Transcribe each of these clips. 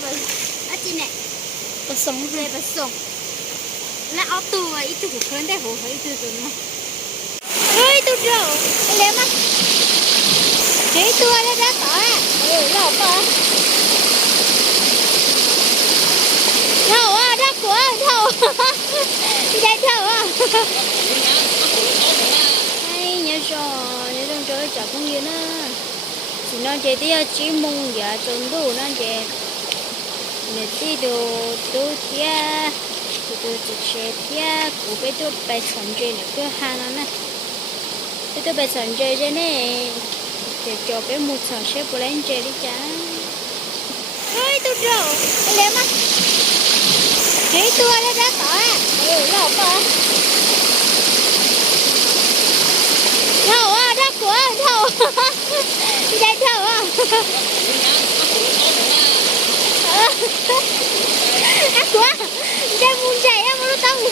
ばあっちねばそんへばそんなあとはいつくくんでほうはいつくんのはいとじゃあれま这一段在干啥呀？哎，让我放。跳啊，让滚，跳啊！你在跳啊！哎，你说，你怎么这小公园呢？chỉ nó chỉ tia chỉ mong giả tuần đủ nó chỉ để đi đồ đồ tia đồ đồ chỉ xe tia của cái đồ bài sản chơi này cứ hàng nó nè cái đồ bài sản chơi cho này để cho cái một sản xếp của lên chơi đi chả ơi tôi rồi lấy mà thấy tôi đã đã tỏ à ừ lộn à thầu à đắt của thầu chạy thầu à đắt của chạy muốn chạy em muốn tao một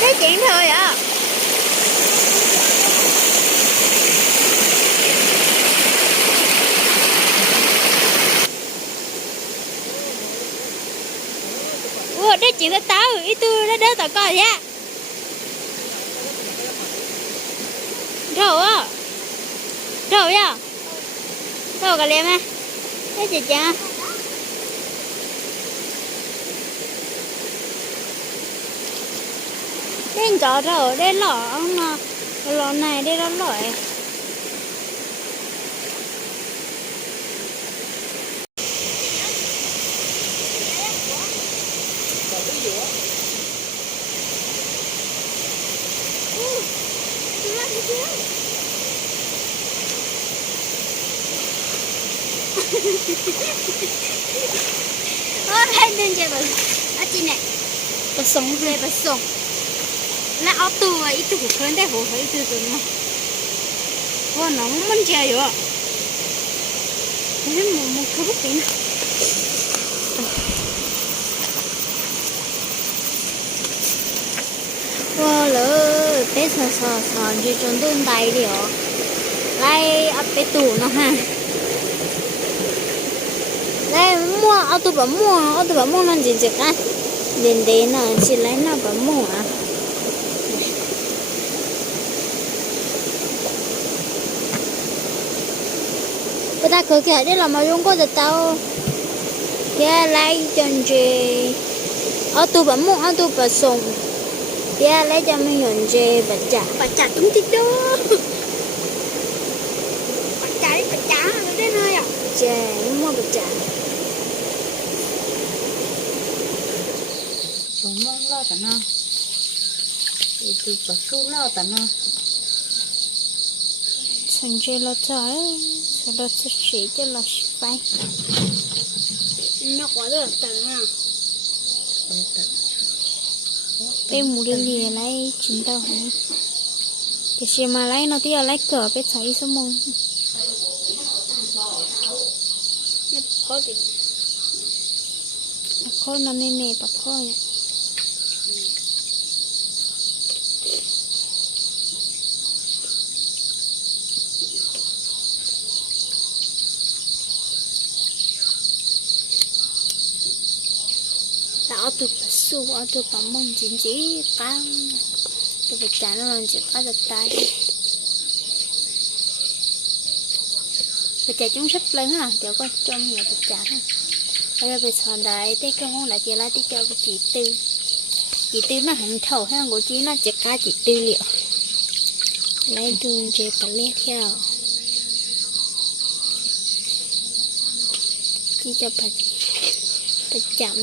cái chuyện thôi à Ủa, đó chuyện tao tao, ý tôi nó đỡ tao coi nha. Đâu á? Đâu ya? Đâu cả liêm á? Cái gì chả? Đến chỗ đâu, đến lọ ông lọ này đi đó lọ. lên chơi bờ ở trên này. Bờ sông về bờ sông là ở tù và ít tù của khấn đại hồ phải tù rồi mà con nóng muốn chơi rồi nên mà muốn không biết nữa lỡ 서서 sờ sờ sờ, như trốn đơn tay đi ó. Lại ấp bé tủ nó ha. Lại mua ô tô bảo mua ô tô bảo mua nó gì chứ cả. Đến đến nó chỉ lấy nó bảo mua à. bữa ta cứ kể đây là mà dùng có được tao. Kia lấy chân gì. ở tô bảo mua, ở tô bảo sùng Kia lấy cho mình nhận gì vật trả. bà trả đúng tí đó bà trả đi bà trả nó đến nơi à Chè, mua vật trả. bà mong lo tận nó thì từ bà su lo tận nó Thành chơi lo trời, sau đó sẽ chỉ cho là sĩ phải. nó quá được tận à bà tận Bé mù đi lìa lấy chín ta hả? Thì xe mà lấy nó thì lấy cửa bé thấy số mông. nó khó thì Khó nó mê mê bà khó nhỉ. Tạo tụi bà su, ở chỗ bà mông chín chỉ cao. tôi bà trả nó chỉ có được tay. Bà trả chúng sắp lên hả? Tiểu con trong nhà bà trả thôi. Bây giờ bị sòn đại tới cái món lại chỉ lại tới cho chị tư chị tư nó hẳn thầu hay của chị nó chỉ cá chị tư liệu lấy đường chị phải lé theo chị cho bà bà chạm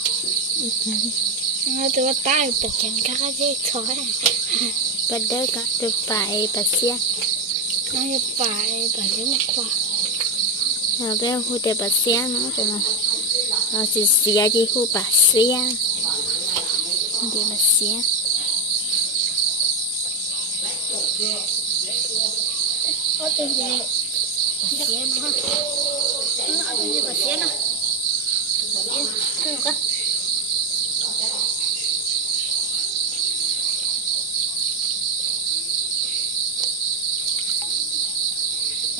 được nó theo tôi cho không nó tôi tay bộ chân cái gì thôi bà đỡ cả tôi phải bà xe nó như phải bà lấy một khoa à bây giờ để bà xe nó rồi mà nó chỉ xe gì khu bà xe để bà xe có tiền gì bà xe nó ha nó ở bên bà xe nó bà xe không có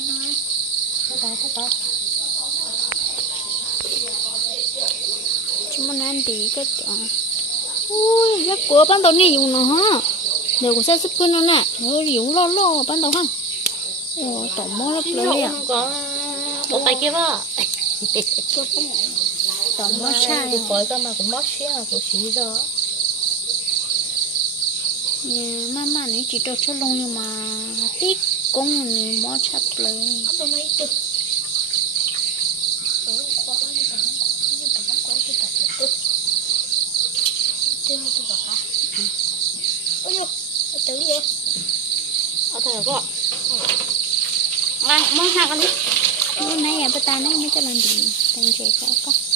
nói Có có có chúng mình ăn tí cái chỗ ui rất của bán đầu này dùng nó ha đều của xe súp giúp nó nè nó dùng lo lo bán đầu ha ồ tổng mô lắm rồi à Không có bộ tay kia vợ tổng mô sai Thì có ra mà cũng mất xíu là cũng xí đó mà mà này chỉ cho cho lông nhưng mà tiếc con này mó chắp lên Vâng, mong sao con đi. Hôm nay à, bà ta nó mới cho làm gì, tăng trẻ cho con.